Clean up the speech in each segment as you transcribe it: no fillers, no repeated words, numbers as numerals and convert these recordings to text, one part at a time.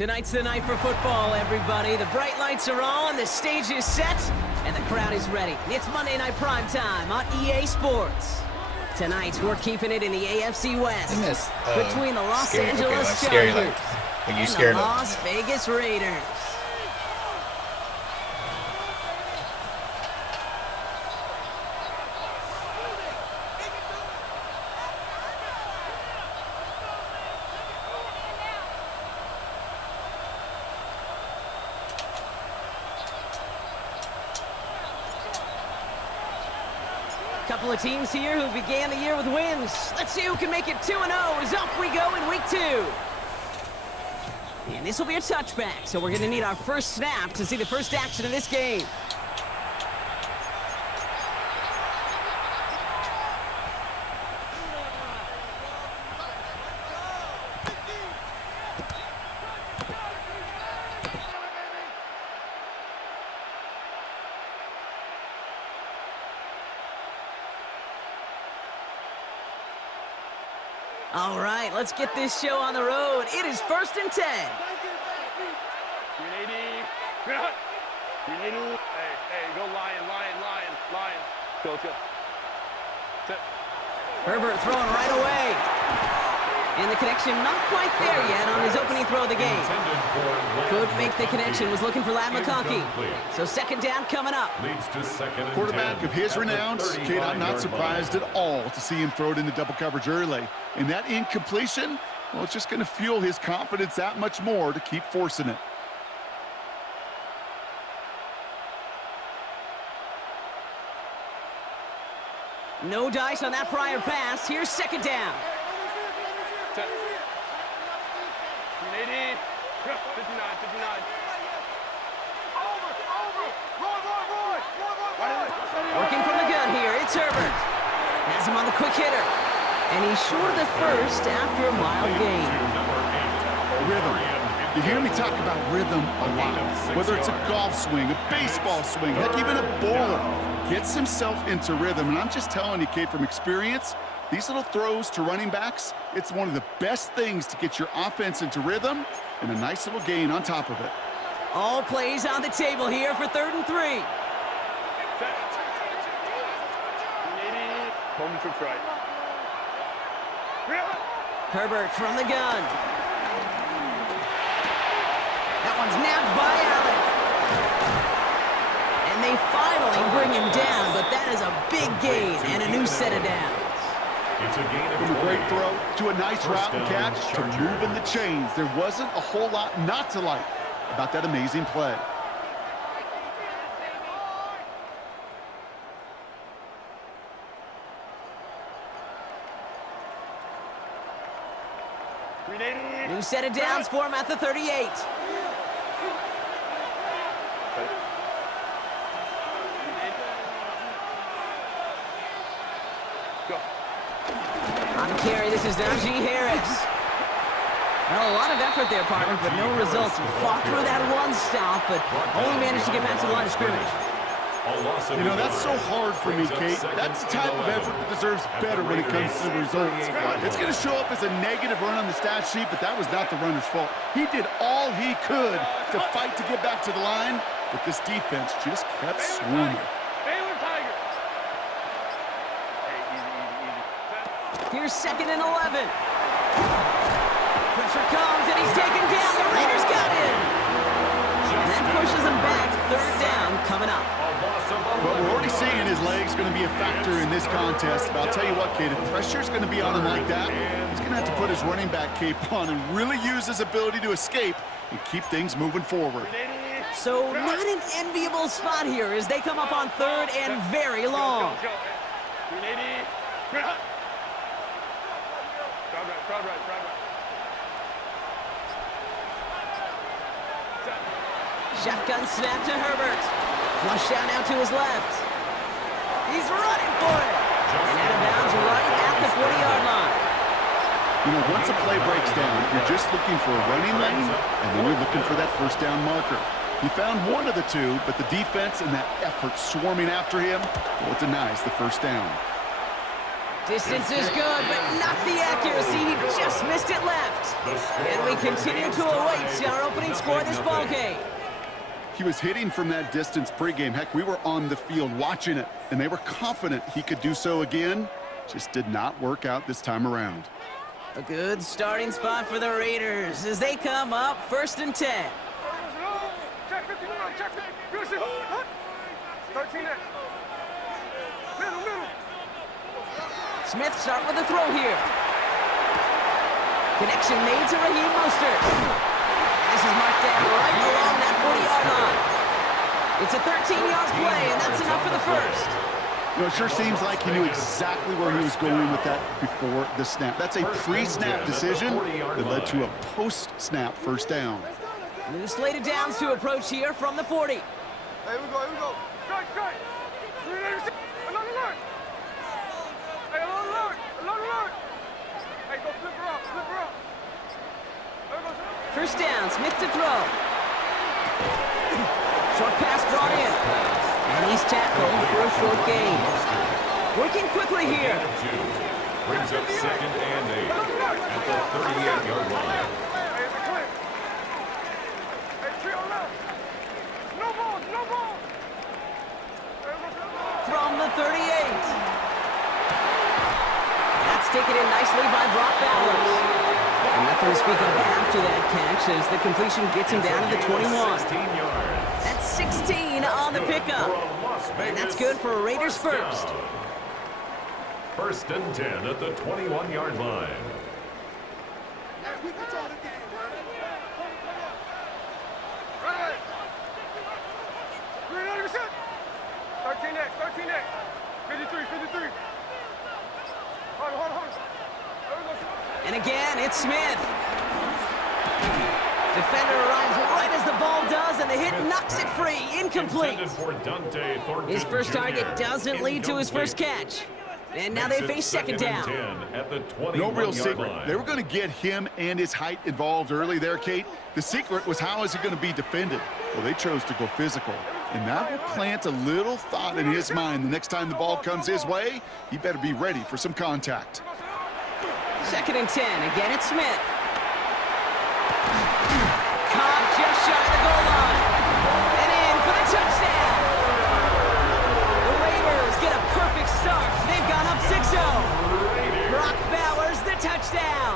Tonight's the night for football, everybody. The bright lights are on, the stage is set, and the crowd is ready. It's Monday Night Primetime on EA Sports. Tonight, we're keeping it in the AFC West between the Los Angeles Chargers and the Las Vegas Raiders. Couple of teams here who began the year with wins. Let's see who can make it 2-0 as off we go in week 2. And this will be a touchback, so we're going to need our first snap to see the first action of this game. All right, let's get this show on the road. It is 1st and 10. Hey, go Lion. Go. Herbert throwing right away. And the connection not quite there yet on his opening throw of the game. Could make the connection, was looking for Ladd McConkey. So 2nd down coming up. Quarterback of his renown, kid, I'm not surprised at all to see him throw it into double coverage early. And that incompletion, well, it's just going to fuel his confidence that much more to keep forcing it. No dice on that prior pass. Here's 2nd down. 59. Working from the gun here, it's Herbert. Has him on the quick hitter. And he's short of the first after a mild gain. Rhythm. You hear me talk about rhythm a lot. Whether it's a golf swing, a baseball swing, heck, even a bowler gets himself into rhythm. And I'm just telling you, kid, from experience, these little throws to running backs, it's one of the best things to get your offense into rhythm and a nice little gain on top of it. All plays on the table here for 3rd and 3. Home trips right. Herbert from the gun. That one's nabbed by Allen. And they finally bring him down, but that is a big gain and a new set of downs. From a great throw to a nice route and catch to moving the chains, there wasn't a whole lot not to like about that amazing play. New set of downs for him at the 38. On the carry, this is Najee Harris. Well, a lot of effort there, partner, but no results. Fought through that one stop, but only managed to get back to the line of scrimmage. You know, that's so hard for me, Kate. That's the type of effort that deserves better when it comes to the results. It's going to show up as a negative run on the stat sheet, but that was not the runner's fault. He did all he could to fight to get back to the line, but this defense just kept swarming. Here's 2nd and 11. Pressure comes, and he's taken down. The Raiders got him. And that pushes him back. 3rd down coming up. Well, we're already seeing his legs going to be a factor in this contest. But I'll tell you what, kid, if pressure's going to be on him like that, he's going to have to put his running back cape on and really use his ability to escape and keep things moving forward. So not an enviable spot here as they come up on 3rd and very long. Shotgun snap to Herbert. Flush out now to his left. He's running for it. And out of bounds right at the 40-yard line. You know, once a play breaks down, you're just looking for a running lane, and then you're looking for that 1st down marker. He found one of the two, but the defense and that effort swarming after him, well, it denies the 1st down. Distance is good, but not the accuracy. He just missed it left. And we continue to await our opening score of this ball game. He was hitting from that distance pregame. Heck, we were on the field watching it, and they were confident he could do so again. Just did not work out this time around. A good starting spot for the Raiders as they come up 1st and 10. Check 51, check 50. 13 X. Middle. Smith start with a throw here. Connection made to Raheem Mostert. And this is marked down right along that 40-yard line. It's a 13-yard play, and that's enough for the first. You know, it sure seems like he knew exactly where he was going with that before the snap. That's a pre-snap decision that led to a post-snap first down. New slated downs to approach here from the 40. Here we go. Strike. Another alert. Hey, another alert. Hey, go flip her up. There goes. First down, Smith to throw. Short pass brought in. And he's tackled for a short gain. Working quickly here. Brings up 2nd and 8 at the 38-yard line. Hey, it's a clip. Hey, trio left. No ball. From the 38. That's taken in nicely by Brock Bowers. And nothing to speak of after that catch as the completion gets him down to the 21. 16 yards. That's 16 on the pickup. And that's good for Raiders first. 1st and 10 at the 21-yard line. Right. 13X. 53. Hold on. There we go. And again, it's Smith. Defender arrives right as the ball does, and the hit knocks it free. Incomplete. His first target doesn't lead to his first catch. And now they face 2nd down. No real secret. They were going to get him and his height involved early there, Kate. The secret was how is he going to be defended? Well, they chose to go physical. And that will plant a little thought in his mind. The next time the ball comes his way, he better be ready for some contact. 2nd and 10. Again, it's Smith. Caught just shy of the goal line. And in for the touchdown. The Raiders get a perfect start. They've gone up 6-0. Brock Bowers, the touchdown.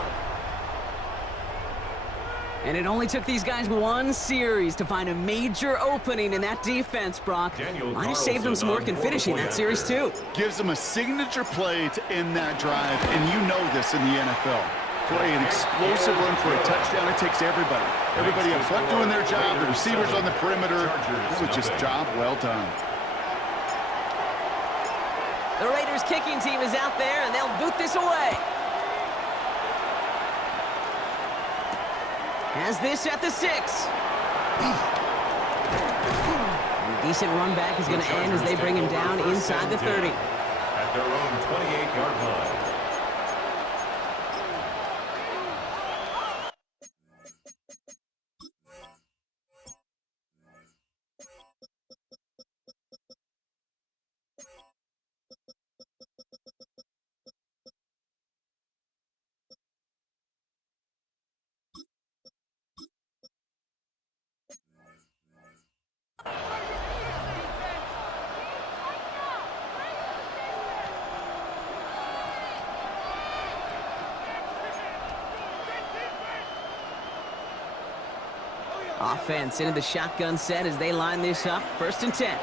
And it only took these guys one series to find a major opening in that defense, Brock. Might have saved them some work in finishing that series, too. Gives them a signature play to end that drive, and you know this in the NFL. For an explosive run for a touchdown, it takes everybody. Everybody up front doing their job, the receivers on the perimeter. It was just job well done. The Raiders kicking team is out there, and they'll boot this away. Has this at the 6. And a decent run back is going to end as they bring him down inside the 30. At their own 28-yard line. Offense into the shotgun set as they line this up. 1st and 10.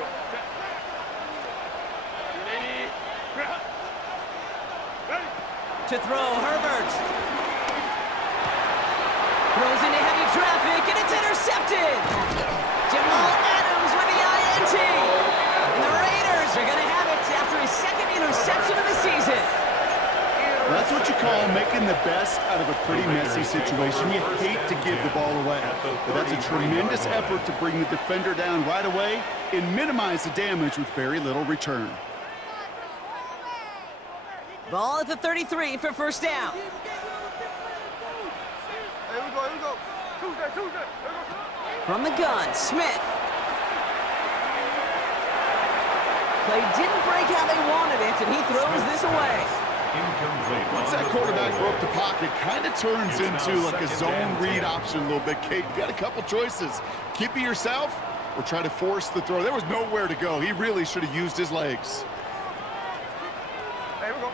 To throw, Herbert. Throws into heavy traffic, and it's intercepted. Jamal Adams with the INT. And the Raiders are going to have it after his 2nd interception of the season. That's what you call making the best out of a pretty messy situation. You hate to give the ball away. But that's a tremendous effort to bring the defender down right away and minimize the damage with very little return. Ball at the 33 for 1st down. Here we go. Tuesday. From the gun, Smith. Play didn't break how they wanted it, and he throws this away. Incomplete. Once that quarterback broke the pocket, kind of turns into like a zone read option a little bit. Kate, you got a couple choices. Keep it yourself or try to force the throw. There was nowhere to go. He really should have used his legs. There we go.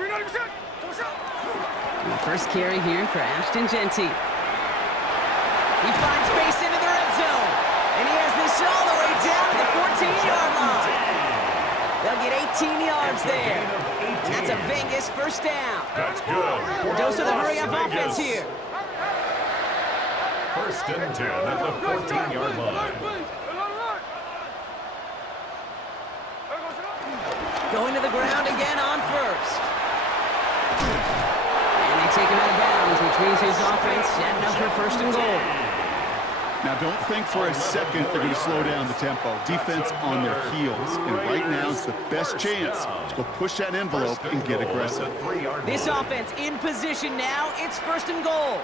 390%. The first carry here for Ashton Genty. He finds space into the red zone. And he has this all the way down to the 14-yard line. They'll get 18 yards there. And that's a Vegas first down. That's good. Dose of the hurry-up offense here. First and 10 at the 14-yard line. Going to the ground again on first. And they take him out of bounds, which means his offense setting up for first and goal. Now, don't think for a second they're going to slow down the tempo. Defense on their heels. And right now is the best chance to go push that envelope and get aggressive. This offense in position now. It's first and goal.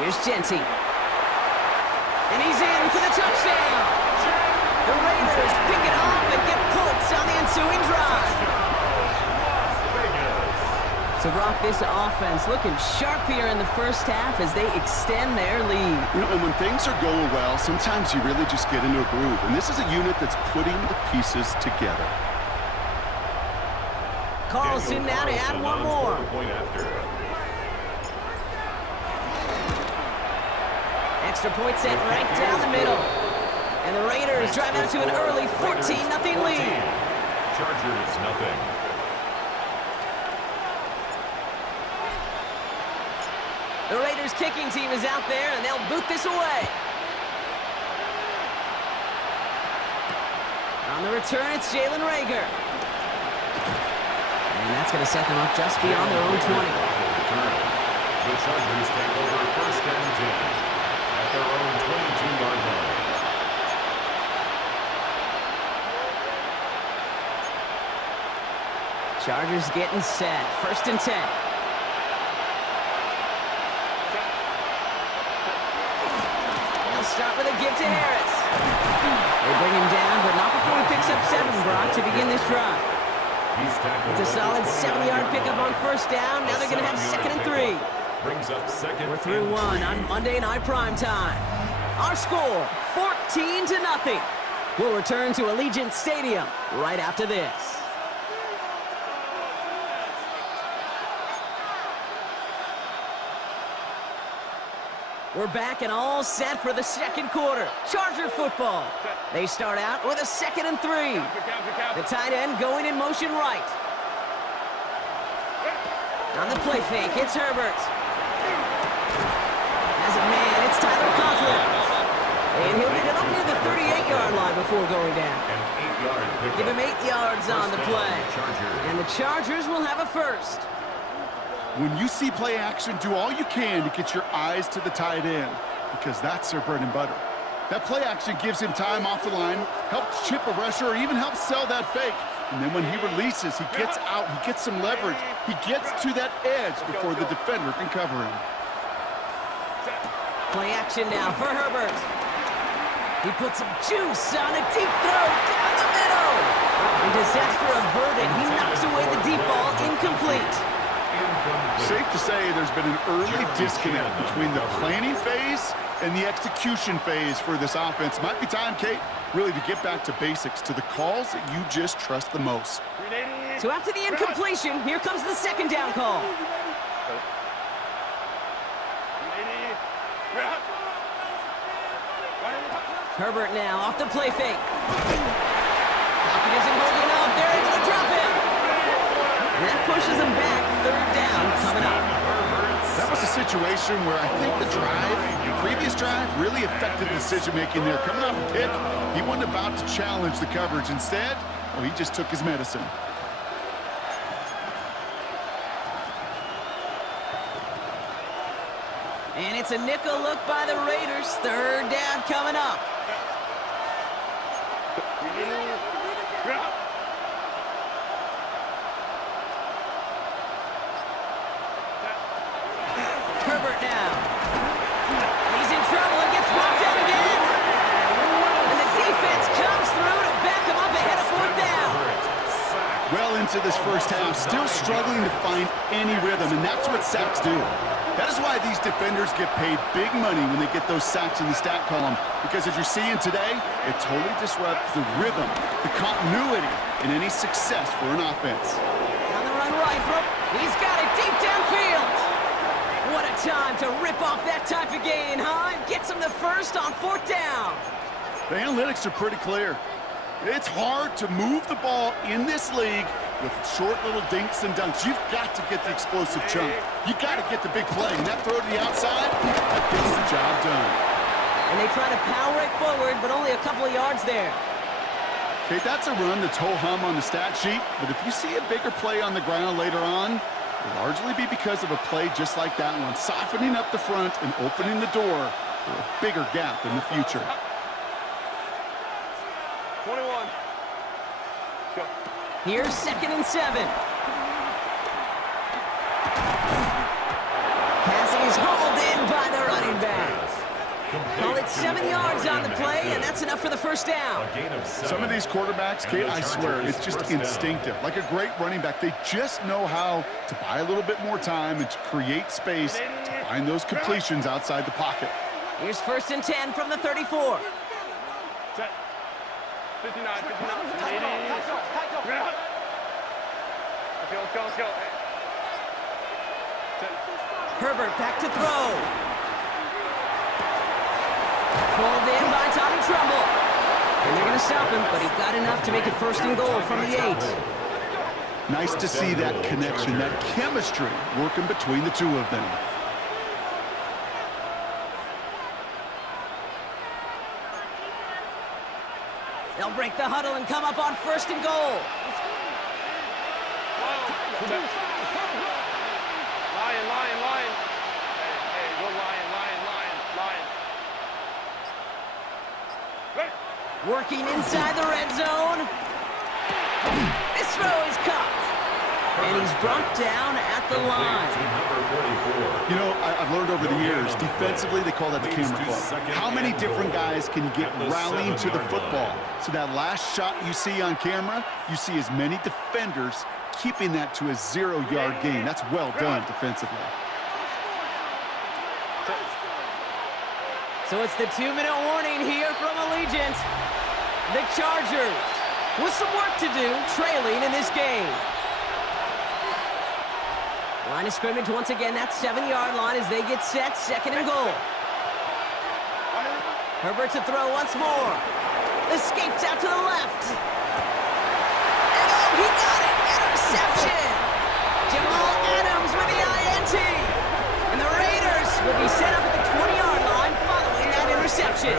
Here's Genty. And he's in for the touchdown. The Raiders pick it off and get points on the ensuing drive. So, Brock, this offense looking sharp here in the first half as they extend their lead. You know, and when things are going well, sometimes you really just get into a groove. And this is a unit that's putting the pieces together. Carlson now to add one more. Extra point set right down the middle. And the Raiders drive out to an early 14-0 lead. Chargers, nothing. The Raiders kicking team is out there, and they'll boot this away. On the return, it's Jalen Reagor. And that's going to set them up just beyond their own 20. The Chargers take over first and 10 at their own 22-yard line. Chargers getting set. First and 10. Start with a give to Harris. They bring him down, but not before he picks up 7, Brock, to begin this drive. It's a solid 7-yard pickup on first down. Now they're going to have second and 3. Brings up second. We're through 1 on Monday Night Prime Time. Our score, 14-0. We'll return to Allegiant Stadium right after this. We're back and all set for the second quarter. Charger football. They start out with a second and 3. The tight end going in motion right. On the play fake, it's Herbert. As a man, it's Tyler Conklin. And he'll get it up near the 38-yard line before going down. Give him 8 yards on the play. And the Chargers will have a first. When you see play action, do all you can to get your eyes to the tight end because that's their bread and butter. That play action gives him time off the line, helps chip a rusher, or even helps sell that fake. And then when he releases, he gets out, he gets some leverage. He gets to that edge before the defender can cover him. Play action now for Herbert. He puts some juice on a deep throw down the middle. And disaster averted. He knocks away the deep ball, incomplete. Safe to say there's been an early disconnect between the planning phase and the execution phase for this offense. Might be time, Kate, really to get back to basics, to the calls that you just trust the most. So after the incompletion, here comes the second down call. Herbert now off the play fake. Pocket isn't holding up. They're able to drop him. And that pushes him back. Third down coming up. That was a situation where I think the previous drive, really affected the decision-making there. Coming off a pick, he wasn't about to challenge the coverage. Instead, well, he just took his medicine. And it's a nickel look by the Raiders. Third down coming up. Herbert now. He's in trouble and gets brought down again. And the defense comes through to back him up ahead of fourth down. into this first half, still struggling to find any rhythm, and that's what sacks do. That is why these defenders get paid big money when they get those sacks in the stat column, because as you're seeing today, it totally disrupts the rhythm, the continuity, and any success for an offense. On the run right from, he's got it deep downfield. What a time to rip off that type of gain, huh? Gets him the first on 4th down. The analytics are pretty clear. It's hard to move the ball in this league with short little dinks and dunks. You've got to get the explosive chunk. You got to get the big play. And that throw to the outside, that gets the job done. And they try to power it forward, but only a couple of yards there. Okay, that's a run that's ho-hum on the stat sheet, but if you see a bigger play on the ground later on, it'll largely be because of a play just like that one, softening up the front and opening the door for a bigger gap in the future. 21. Go. Here's 2nd and 7. Pass is hauled in by the running back. Call it 7 yards on the play, and that's enough for the first down. Some of these quarterbacks, Kate, I swear, it's just instinctive. Like a great running back, they just know how to buy a little bit more time and to create space to find those completions outside the pocket. Here's 1st and 10 from the 34. Set. 59, 59, 80. Let's go. Set. Herbert back to throw. Pulled in by Tommy Trumbull. And they're going to stop him, but he got enough to make it 1st and goal from the 8. Nice to see that connection, that chemistry working between the two of them. They'll break the huddle and come up on 1st and goal. Lion. Hey, go lion. Ready. Working inside the red zone. This throw is caught. And he's brought down at the line. You know, I've learned over the years, defensively, they call that the camera club. How many different guys can you get rallying to the football? So that last shot you see on camera, you see as many defenders keeping that to a 0-yard gain. That's well done defensively. So it's the 2-minute warning here from Allegiant. The Chargers with some work to do, trailing in this game. Line of scrimmage once again, that 7-yard line as they get set, 2nd and goal. Herbert to throw once more. Escapes out to the left. And oh, he got it! Interception! Jamal Adams with the INT. And the Raiders will be set up at the 20-yard line following that interception.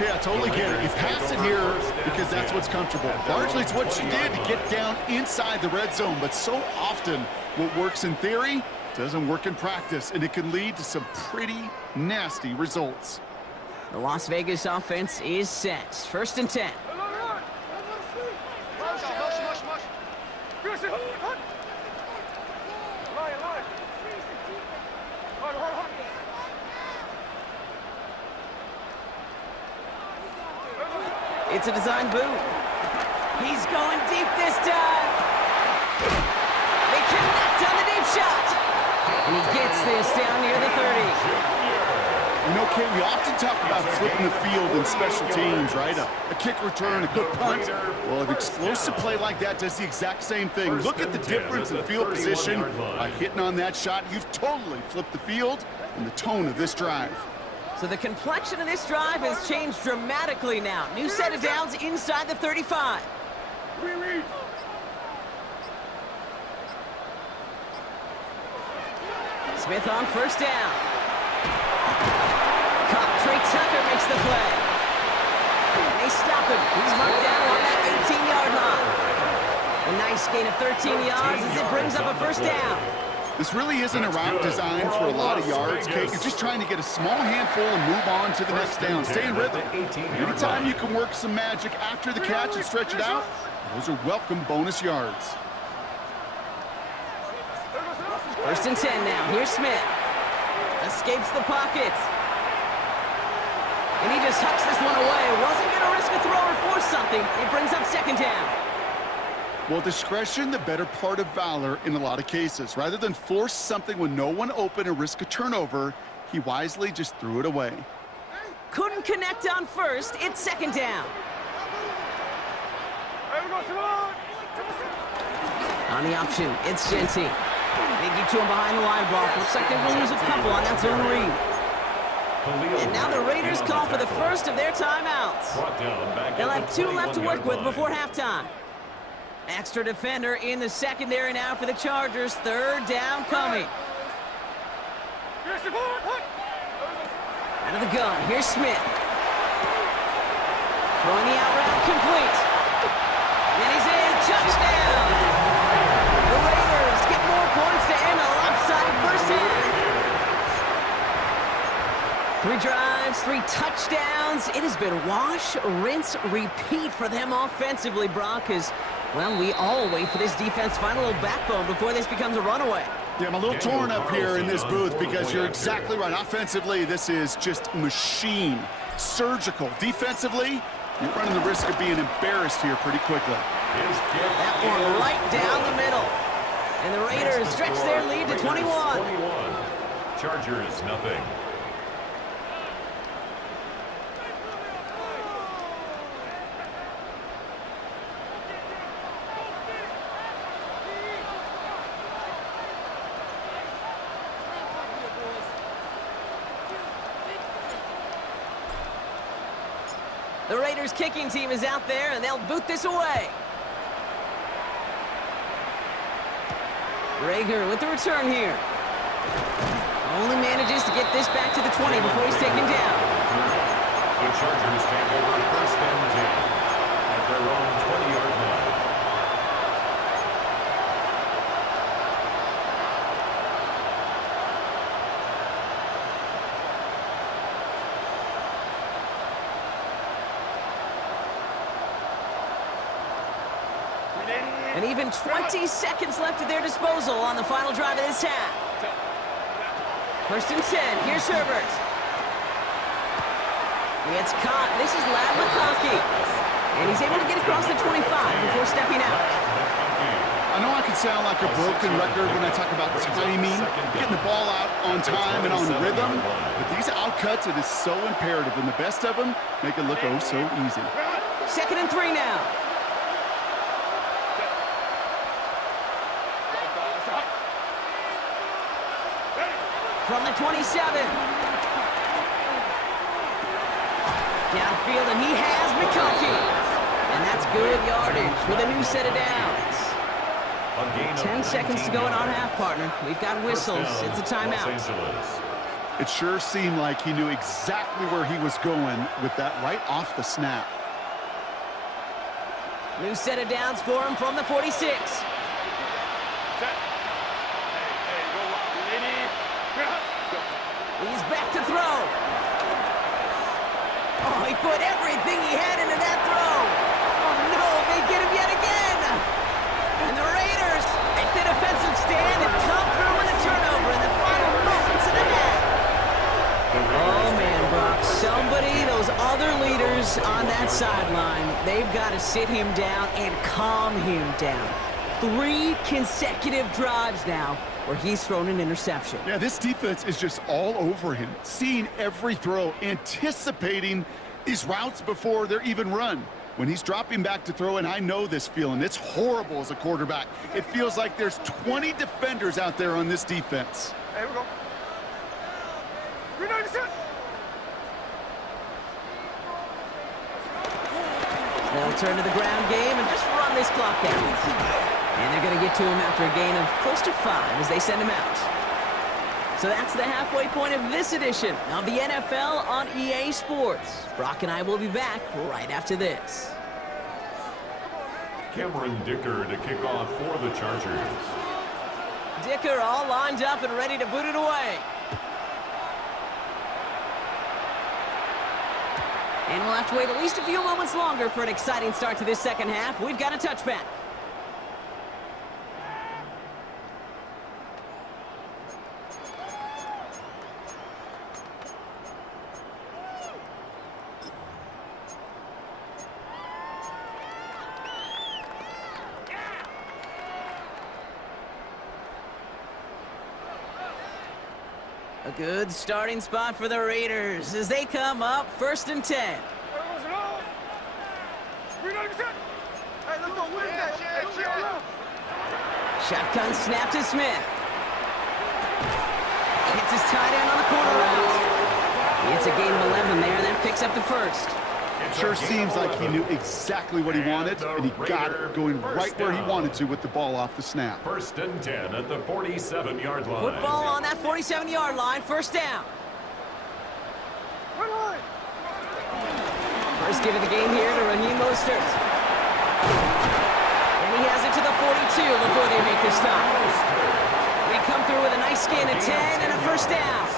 Yeah, I totally get it. You pass it here because that's what's comfortable. Largely, it's what you did to get down inside the red zone, but so often what works in theory doesn't work in practice, and it can lead to some pretty nasty results. The Las Vegas offense is set. 1st and 10. It's a design boot. He's going deep this time. They connect on the deep shot. And he gets this down near the 30. You know, Kate, we often talk about flipping the field in special teams, right? A kick return, a good punt. Well, an explosive play like that does the exact same thing. Look at the difference in field position. By hitting on that shot, you've totally flipped the field and the tone of this drive. So the complexion of this drive has changed dramatically now. New set of downs inside the 35. Smith on 1st down. Trey Tucker makes the play. And they stop him. He's marked down on that 18-yard line. A nice gain of 13 yards as it brings up a 1st down. This really isn't a route designed for a lot of yards, Kate. You're just trying to get a small handful and move on to the next down. Stay in rhythm. Anytime you can work some magic after the catch and stretch it out, those are welcome bonus yards. 1st and 10 now. Here's Smith. Escapes the pocket. And he just hucks this one away. Wasn't going to risk a throw or force something. It brings up 2nd down. Well, discretion, the better part of valor in a lot of cases. Rather than force something with no one open and risk a turnover, he wisely just threw it away. Couldn't connect on first. It's second down. On the option, it's Genty. Biggie to him behind the line block. Looks like they're going to lose a couple on that zone read. And now the Raiders call for the first of their timeouts. They'll have 2 left to work with before halftime. Extra defender in the secondary now for the Chargers. Third down coming. Out of the gun, here's Smith. Throwing the out route complete. And he's in, touchdown! The Raiders get more points to end a lopsided first half. 3 drives, 3 touchdowns. It has been wash, rinse, repeat for them offensively, Brock, as, well, we all wait for this defense to find a little backbone before this becomes a runaway. Yeah, I'm a little torn up here in this booth because you're exactly right. Offensively, this is just machine, surgical. Defensively, you're running the risk of being embarrassed here pretty quickly. That one right down the middle. And the Raiders stretch their lead to 21. Chargers, nothing. The Raiders kicking team is out there, and they'll boot this away. Rager with the return here. Only manages to get this back to the 20 before he's taken down. The Chargers take over first and 10 at their own 20-yard line. And even 20 seconds left at their disposal on the final drive of this half. First and 10, here's Herbert. He gets caught. This is Lad McConkey. And he's able to get across the 25 before stepping out. I know I can sound like a broken record when I talk about timing, getting the ball out on time and on rhythm, but these outcuts, it is so imperative, and the best of them make it look oh so easy. Second and 3 now. From the 27. Downfield, and he has McConkey. And that's good yardage with a new set of downs. 10 seconds to go in our half, partner. We've got whistles. It's a timeout. It sure seemed like he knew exactly where he was going with that right off the snap. New set of downs for him from the 46. He's back to throw. Oh, he put everything he had into that throw. Oh, no, they get him yet again. And the Raiders make the defensive stand and come through with a turnover in the final moments of the half. Oh, man, Brock, somebody, those other leaders on that sideline, they've got to sit him down and calm him down. 3 consecutive drives now where he's thrown an interception. Yeah, this defense is just all over him, seeing every throw, anticipating these routes before they're even run. When he's dropping back to throw, and I know this feeling, it's horrible as a quarterback. It feels like there's 20 defenders out there on this defense. Here we go. They'll turn to the ground game and just run this clock out. And they're going to get to him after a gain of close to 5 as they send him out. So that's the halfway point of this edition of the NFL on EA Sports. Brock and I will be back right after this. Cameron Dicker to kick off for the Chargers. Dicker all lined up and ready to boot it away. And we'll have to wait at least a few moments longer for an exciting start to this second half. We've got a touchback. A good starting spot for the Raiders as they come up 1st and 10. Hey, let's go. Win that. Hey, chill out. Shotgun snap to Smith. Hits his tight end on the corner route. It's a gain of 11 there, and that picks up the first. It sure seems like he knew exactly what he wanted, and he got it going right where he wanted to with the ball off the snap. 1st and 10 at the 47-yard line. Football on that 47-yard line, 1st down. First give of the game here to Raheem Mostert. And he has it to the 42 before they make the stop. They come through with a nice gain of 10 and a 1st down.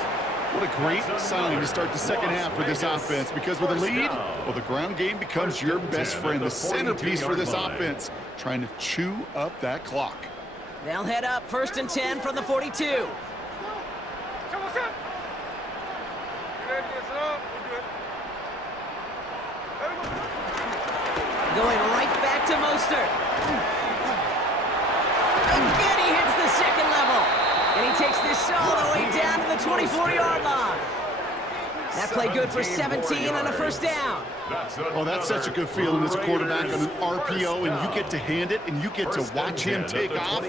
What a great sign to start the second half for this offense, because with a lead, well, the ground game becomes your best friend, the centerpiece for this offense, trying to chew up that clock. They'll head up 1st and 10 from the 42. Going right back to Mostert. Again, he hits the second level. And he takes this all the way down to the 24-yard line. That play good for 17 and a 1st down. Oh, that's such a good feeling as a quarterback on an RPO, and you get to hand it, and you get to watch him take off.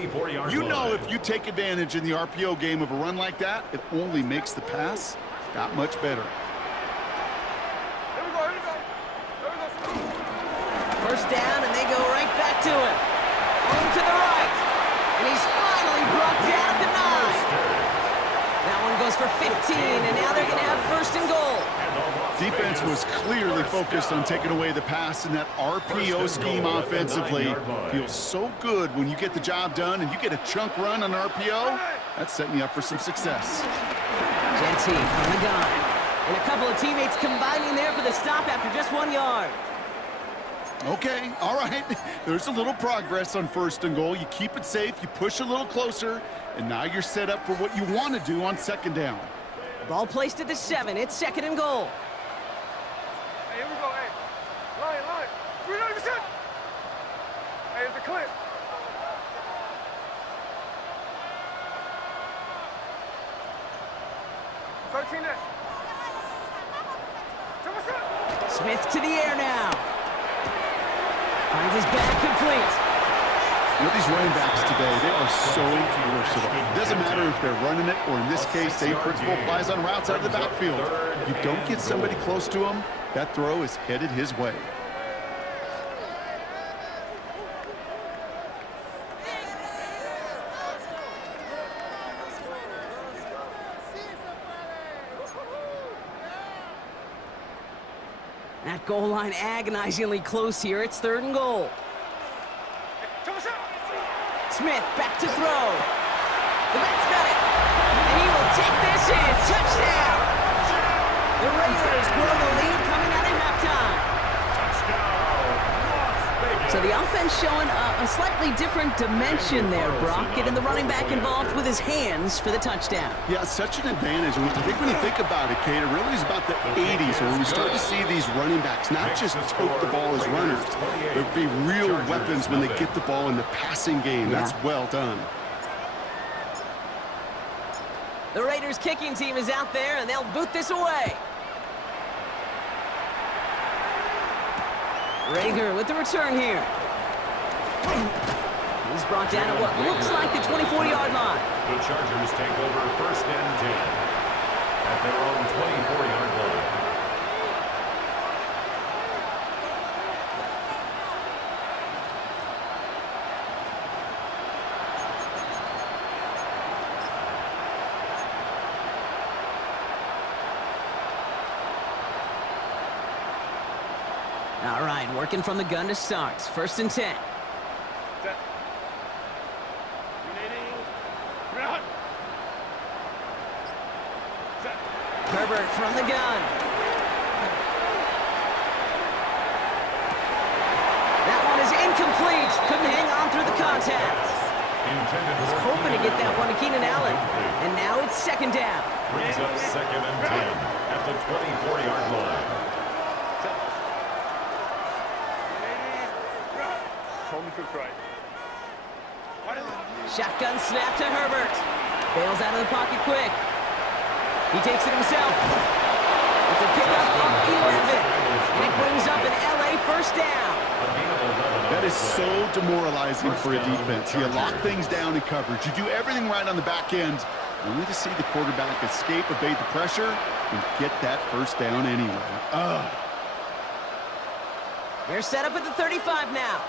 You know, if you take advantage in the RPO game of a run like that, it only makes the pass that much better. 1st down, and they go right back to him. Room to the right. And he's finally brought down at the 9. That one goes for 15, and now they're going to have 1st and goal. Defense was clearly focused on taking away the pass, and that RPO scheme offensively feels so good when you get the job done and you get a chunk run on RPO. That's setting you up for some success. Genty from the gun. And a couple of teammates combining there for the stop after just 1 yard. Okay, all right. There's a little progress on 1st and goal. You keep it safe, you push a little closer, and now you're set up for what you want to do on 2nd down. Ball placed at the 7. It's 2nd and goal. Hey, here we go. Hey, line. We're not even set. Hey, it's the clip. Smith to the air now. Finds his back complete. You know, these running backs today, they are so versatile. It doesn't matter if they're running it, or in this case, same principle applies on routes out of the backfield. You don't get somebody close to him, that throw is headed his way. That goal line agonizingly close here. It's 3rd and goal. Smith back to throw. The back's got it. And he will take this in. Touchdown! The Raiders grow the lead coming out of halftime. So the offense showing a slightly different dimension there, Brock. Getting the running back involved with his hands for the touchdown. Yeah, such an advantage. I think when you think about it, Kate, it really is about the 80s where we start to see these running backs not just tote the ball as runners. There'll be real weapons when they get the ball in the passing game. Yeah. That's well done. The Raiders kicking team is out there, and they'll boot this away. Rager with the return here. He's brought down at what looks like the 24-yard line. The Chargers take over 1st and 10 at their own 24-yard line. All right, working from the gun to start. 1st and 10. Herbert from the gun. That one is incomplete. Couldn't hang on through the contact. Was hoping to get that one to Keenan Allen. And now it's 2nd down. Brings up 2nd and 10 at the 24-yard line. Shotgun snap to Herbert. Bails out of the pocket quick. He takes it himself. It's a pickup of 11. And it brings up an LA first down. That is so demoralizing for a defense. You lock things down in coverage. You do everything right on the back end, only to see the quarterback escape, evade the pressure, and get that first down anyway. They're set up at the 35 now.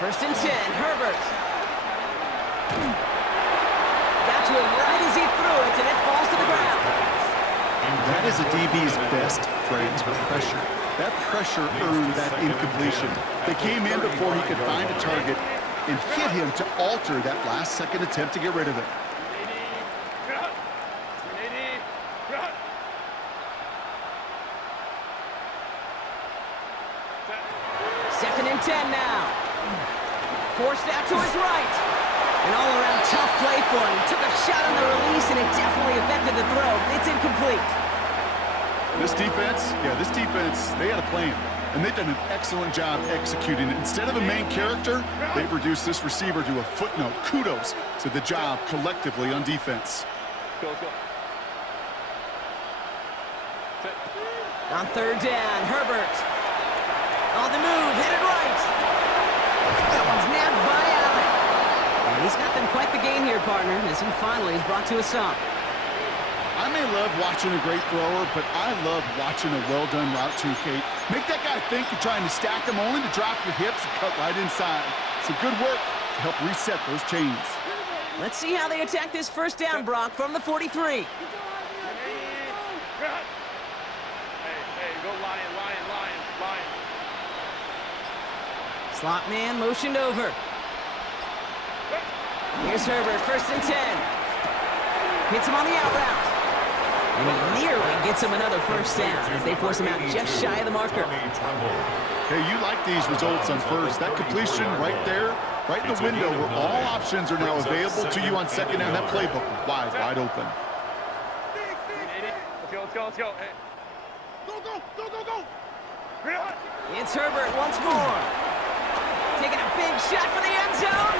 First and 10, Herbert. Got to him right as he threw it, and it falls to the ground. That is a DB's best friend, pressure. That pressure earned that incompletion. They came in before he could find a target and hit him to alter that last-second attempt to get rid of it. Second and 10 now. Forced out to his right. An all-around tough play for him. He took a shot on the release, and it definitely affected the throw. It's incomplete. This defense, they had a plan, and they've done an excellent job executing it. Instead of a main character, they've reduced this receiver to a footnote. Kudos to the job collectively on defense. On third down, Herbert. On the move, hit it right. That one's nabbed by Allen. And he's got them quite the gain here, partner, as he finally is brought to a stop. I may love watching a great thrower, but I love watching a well-done route too, Kate. Make that guy think you're trying to stack him, only to drop your hips and cut right inside. Some good work to help reset those chains. Let's see how they attack this first down, Brock, from the 43. Hey, go Lion. Slot man motioned over. Here's Herbert, first and 10. Hits him on the out route. And he nearly gets him another first down as they force him out just shy of the marker. Hey, you like these results on first. That completion right there, right in the window where all options are now available to you on second down. That playbook wide open. Let's go. Hey. Go. It's Herbert once more. Taking a big shot for the end zone.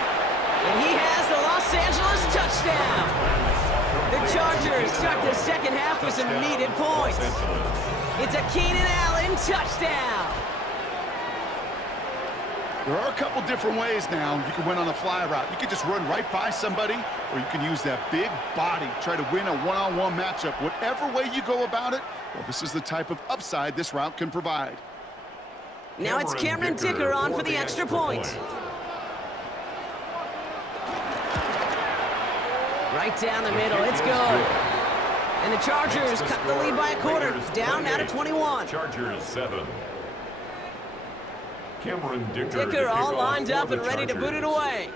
And he has the Los Angeles touchdown. The Chargers start the second half with some needed points. It's a Keenan Allen touchdown. There are a couple different ways now. You can win on a fly route. You can just run right by somebody, or you can use that big body, try to win a one-on-one matchup. Whatever way you go about it, well, this is the type of upside this route can provide. Now it's Cameron Dicker on for the extra point. Right down the middle, it's good. And the Chargers cut the lead by a quarter, down now to 21. Chargers 7. Cameron Dicker. Dicker all lined up and ready to boot it away.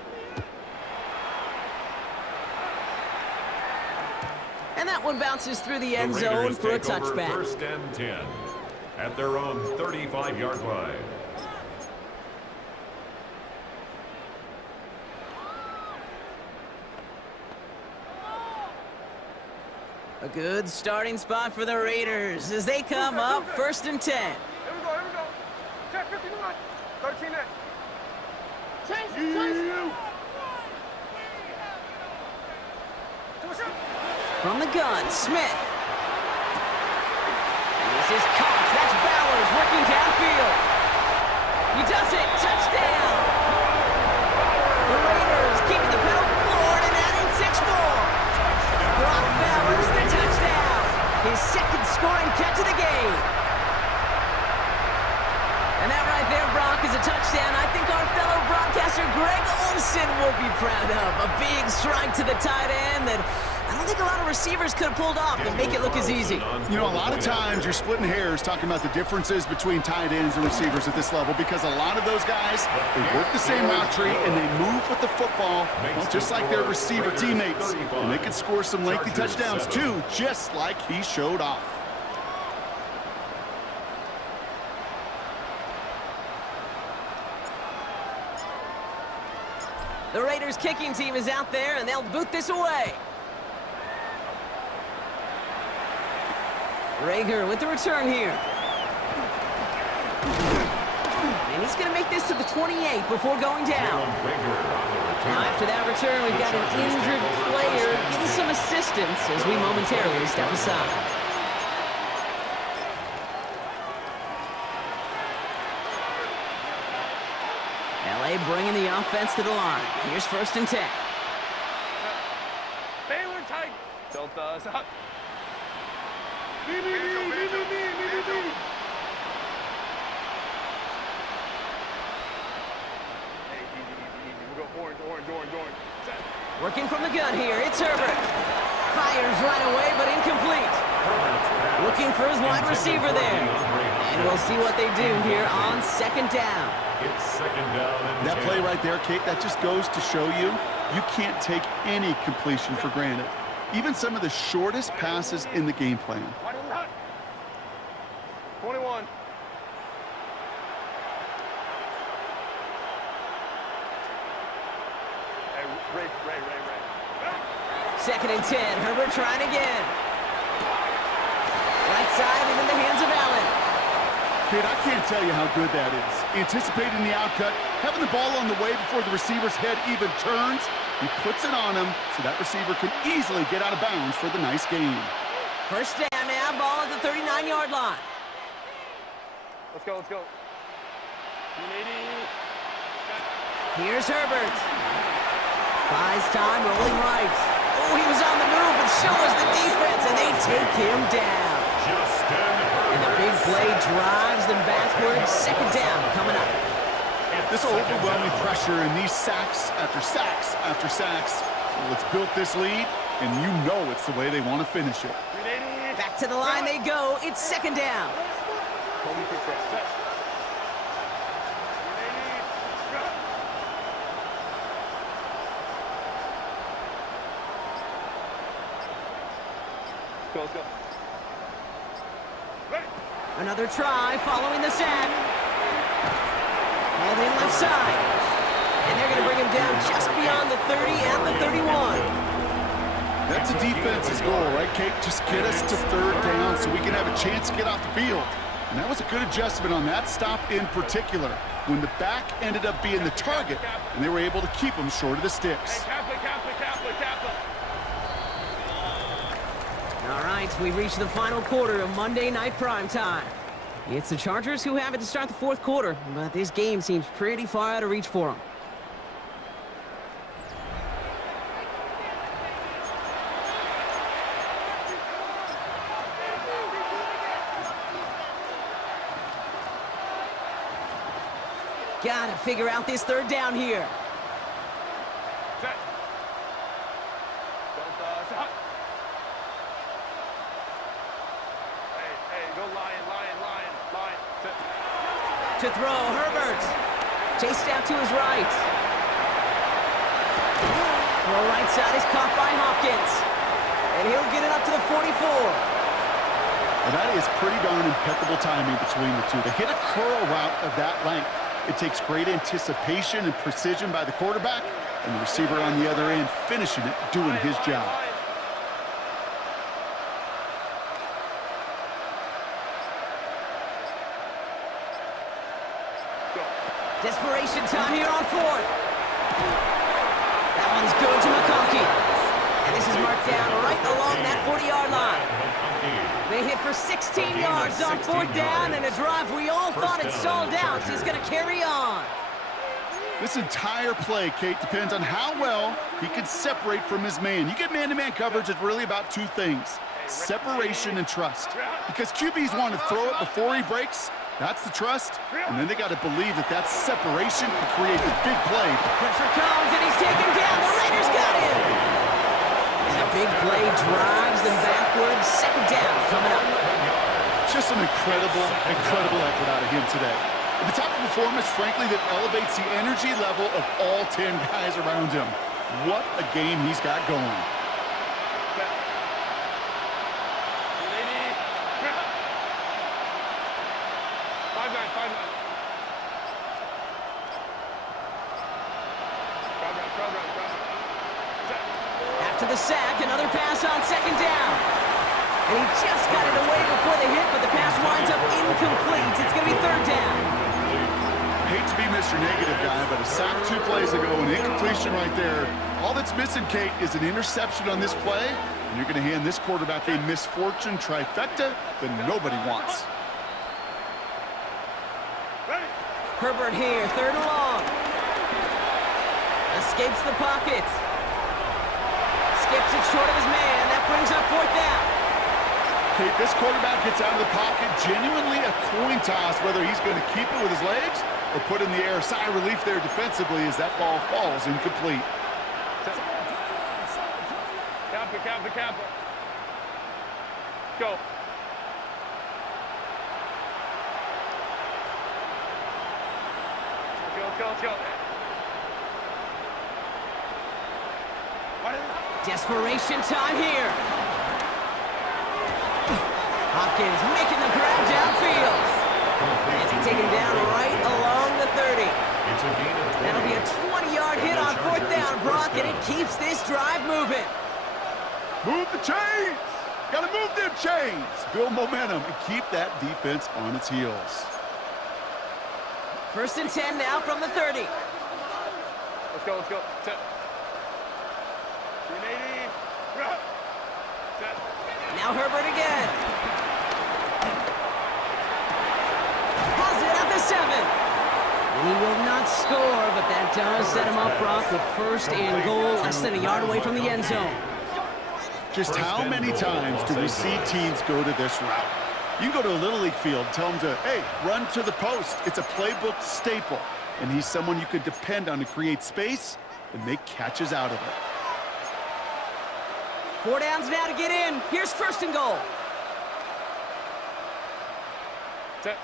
And that one bounces through the end zone for a touchback. First and 10 at their own 35-yard line. A good starting spot for the Raiders as they come up first and 10. Here we go. Check 59. 13 in. Chase. From the gun, Smith. This is Cox. That's Bowers working downfield. He does it. Touchdown. The Raiders keeping the pedal floored and adding 6 more. Brock Bowers, the touchdown. His second scoring catch of the game. And that right there, Brock, is a touchdown I think our fellow broadcaster Greg Olsen will be proud of. A big strike to the tight end that I don't think a lot of receivers could have pulled off and make it look as easy. You know, a lot of times you're splitting hairs talking about the differences between tight ends and receivers at this level because a lot of those guys, they work the same route tree and they move with the football, well, just like their receiver teammates. And they can score some lengthy touchdowns too, just like he showed off. The Raiders kicking team is out there and they'll boot this away. Rager with the return here. And he's going to make this to the 28 before going down. Now, after that return, we've got an injured player getting some assistance as we momentarily step aside. LA bringing the offense to the line. Here's 1st and 10. Baylor tight. Delta us up. Me. Hey, easy. We'll go orange. Set. Working from the gun here, it's Herbert. Fires right away, but incomplete. Looking for his wide receiver there. And we'll see what they do here on 2nd down. It's 2nd down and That 10. play right there, Kate, that just goes to show you, you can't take any completion for granted. Even some of the shortest passes in the game plan. 21. Hey, Ray. 2nd and 10, Herbert trying again. Right side and in the hands of Allen. Kate, I can't tell you how good that is. Anticipating the outcut, having the ball on the way before the receiver's head even turns, he puts it on him so that receiver can easily get out of bounds for the nice gain. 1st down now, ball at the 39-yard line. Let's go. Here's Herbert. Buys time, rolling right. Oh, he was on the move, but so was the defense, and they take him down. And the big play drives them backwards. 2nd down coming up. This overwhelming pressure and these sacks after sacks after sacks. Well, it's built this lead, and you know it's the way they want to finish it. Back to the line they go. It's 2nd down. Let's go. Ready. Another try following the sack. All in left side. And they're going to bring him down just beyond the 30 at the 31. That's a defense's goal, right, Kate? Just get us to 3rd down so we can have a chance to get off the field. And that was a good adjustment on that stop in particular, when the back ended up being the target, and they were able to keep him short of the sticks. Kappa. All right, we've reached the final quarter of Monday Night Primetime. It's the Chargers who have it to start the 4th quarter, but this game seems pretty far out of reach for them. Gotta figure out this 3rd down here. Set. Delta us up. Hey, go line. Set. To throw, Herbert. Chased out to his right. Throw right side is caught by Hopkins. And he'll get it up to the 44. And that is pretty darn impeccable timing between the two. To hit a curl route of that length, it takes great anticipation and precision by the quarterback, and the receiver on the other end finishing it, doing his job. Desperation time here on 4th. That one's good to McConkey. And this is marked down right along that 40-yard line. They hit for 16 yards on 4th down, and a drive we all thought had stalled out is going to carry on. This entire play, Kate, depends on how well he can separate from his man. You get man-to-man coverage, it's really about 2 things: separation and trust. Because QBs want to throw it before he breaks. That's the trust, and then they got to believe that that separation can create a big play. Pressure comes, and he's taken down. The Raiders got him. And a big play drives them backwards. 2nd down coming up. Just an incredible effort out of him today. At the top of performance, frankly, that elevates the energy level of all 10 guys around him. What a game he's got going. After the sack, another pass on 2nd down. And he just got it away before the hit, but the pass winds up incomplete. It's going to be 3rd down. sacked 2 plays ago, an incompletion right there. All that's missing, Kate, is an interception on this play, and you're going to hand this quarterback a misfortune trifecta that nobody wants. Herbert here, 3rd and long. Escapes the pocket. Skips it short of his man. That brings up 4th down. Kate, this quarterback gets out of the pocket, genuinely a coin toss, whether he's going to keep it with his legs or put in the air. Sigh of relief there defensively as that ball falls incomplete. Kappa. Go. Let's go. Desperation time here. Hopkins making the grab downfield. And he's taken down right along the 30. That'll be a 20-yard hit on 4th down, Brock, and it keeps this drive moving. Move the chains! Gotta move them chains! Build momentum and keep that defense on its heels. 1st and 10 now from the 30. Let's go. Set. 380. Set. Now Herbert again. Has it at the 7. He will not score, but that does set him up, Brock, with 1st and goal, less than a yard away from the end zone. Just how many times do we see teams go to this route? You can go to a Little League field, tell them to, hey, run to the post. It's a playbook staple, and he's someone you could depend on to create space and make catches out of it. 4 downs now to get in. Here's 1st and goal. Set.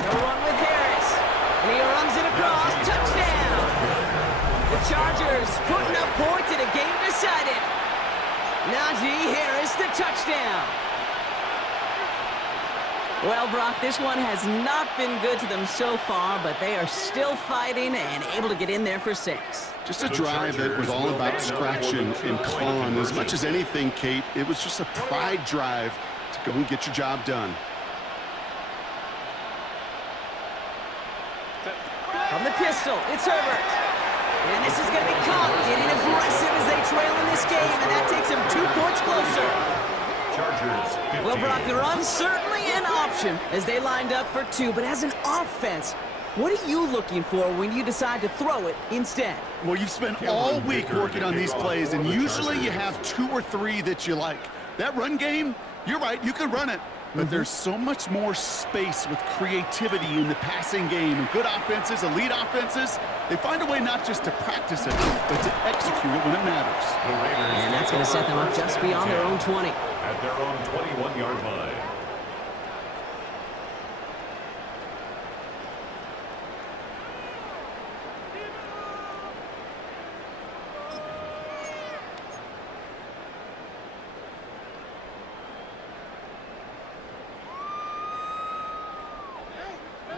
The run with Harris, and he runs it across. Touchdown! The Chargers putting up points in a game decided. Najee Harris, the touchdown. Well, Brock, this one has not been good to them so far, but they are still fighting and able to get in there for 6. Just a drive that was all about scratching and clawing. As much as anything, Kate, it was just a pride drive to go and get your job done. From the pistol, it's Herbert. And this is going to be caught, getting aggressive as they trail in this game, and that takes them 2 points closer. Chargers 15. Well, Brock, the run's certainly an option as they lined up for 2, but as an offense, what are you looking for when you decide to throw it instead? Well, you've spent all week working on these plays, and usually you have 2 or 3 that you like. That run game, you're right, you can run it. But there's so much more space with creativity in the passing game. And good offenses, elite offenses, they find a way not just to practice it, but to execute it when it matters. And that's going to set them up just beyond their own 20. At their own 21-yard line.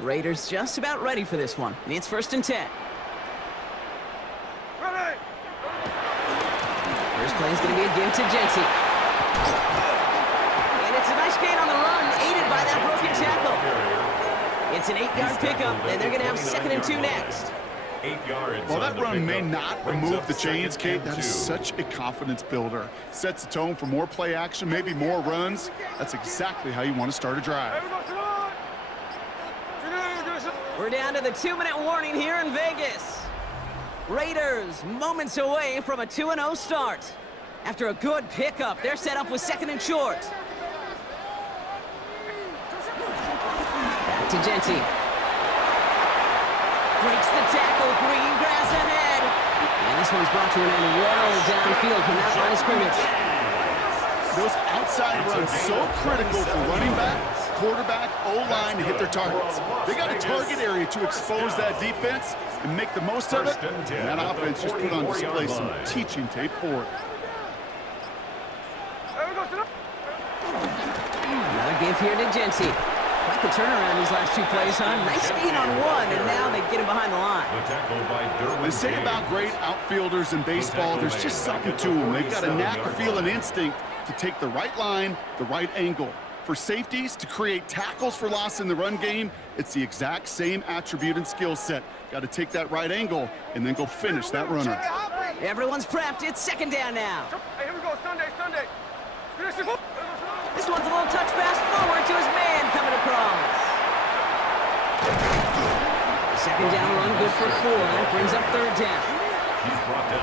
Raiders just about ready for this one. It's 1st and 10. Ready. First play is going to be a give to Genty. And it's a nice gain on the run, aided by that broken tackle. It's an 8-yard pickup, and they're going to have 2nd and 2 next. 8 yards. Well, that run may not remove the chains, Kate. That is such a confidence builder. Sets the tone for more play action, maybe more runs. That's exactly how you want to start a drive. We're down to the 2-minute warning here in Vegas. Raiders moments away from a 2-0 start. After a good pickup, they're set up with 2nd and short. Back to Genty. Breaks the tackle, green grass ahead. And this one's brought to an end well downfield from that line of scrimmage. Those outside runs so critical for running back, quarterback, O-line to hit their targets. They got a target area to expose that defense and make the most of it. And that offense just put on display some teaching tape for it. Another give here to Genty. Quite the turnaround these last 2 plays, huh? Nice gain on 1, and now they get him behind the line. They say about great outfielders in baseball, there's just something to them. They've got a knack, a feel, an instinct to take the right line, the right angle. For safeties to create tackles for loss in the run game, it's the exact same attribute and skill set. Got to take that right angle and then go finish that runner. Everyone's prepped. It's second down now. Hey, here we go. Sunday. This one's a little touch pass forward to his man coming across. Second down run good for 4. That brings up third down.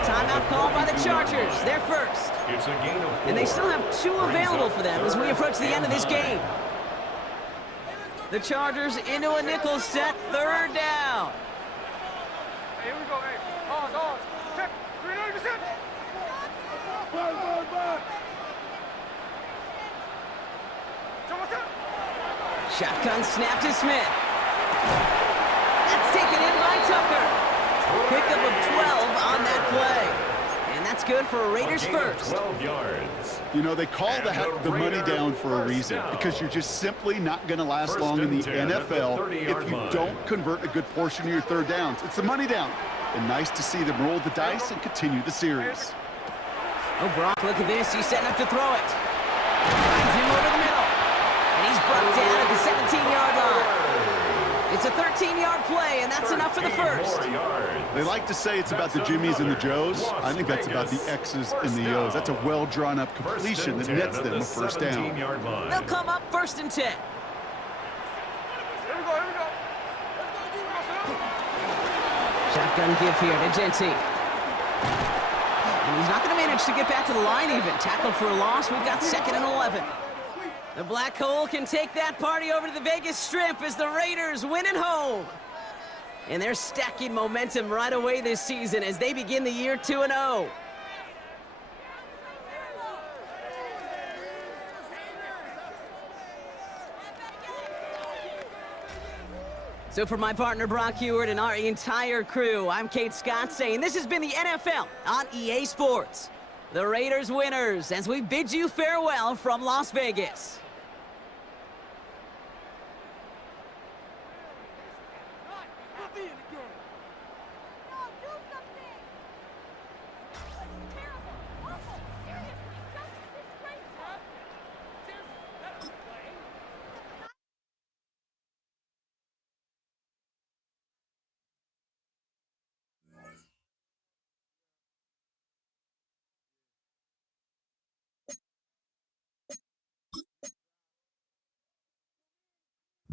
Timeout called by the Chargers. They're first. It's a gain of 4. And they still have 2 available for them as we approach the end of this game. The Chargers into a nickel set, third down. Hey, here we go. Hey, pause. Check. 390%. Shotgun snap to Smith. That's taken in by Tucker. Pickup of 12 on that play. And that's good for Raiders first. 12 yards. You know, they call the money down for a reason because you're just simply not going to last long in the NFL if you don't convert a good portion of your third downs. It's the money down. And nice to see them roll the dice and continue the series. Oh, Brock, look at this. He's setting up to throw it. Finds him over the middle. And he's brought down at the 17-yard line. It's a 13-yard play, and that's enough for the first. They like to say it's about the Jimmies and the Joes. I think that's about the X's and the O's. That's a well-drawn-up completion that nets them a first down. They'll come up first and 10. Here we go. Shotgun give here to Genty. And he's not going to manage to get back to the line even. Tackled for a loss. We've got second and 11. The Black Hole can take that party over to the Vegas Strip as the Raiders win at home. And they're stacking momentum right away this season as they begin the year 2-0. So for my partner Brock Heward and our entire crew, I'm Kate Scott saying this has been the NFL on EA Sports. The Raiders winners as we bid you farewell from Las Vegas.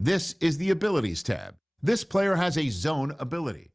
This is the Abilities tab. This player has a zone ability.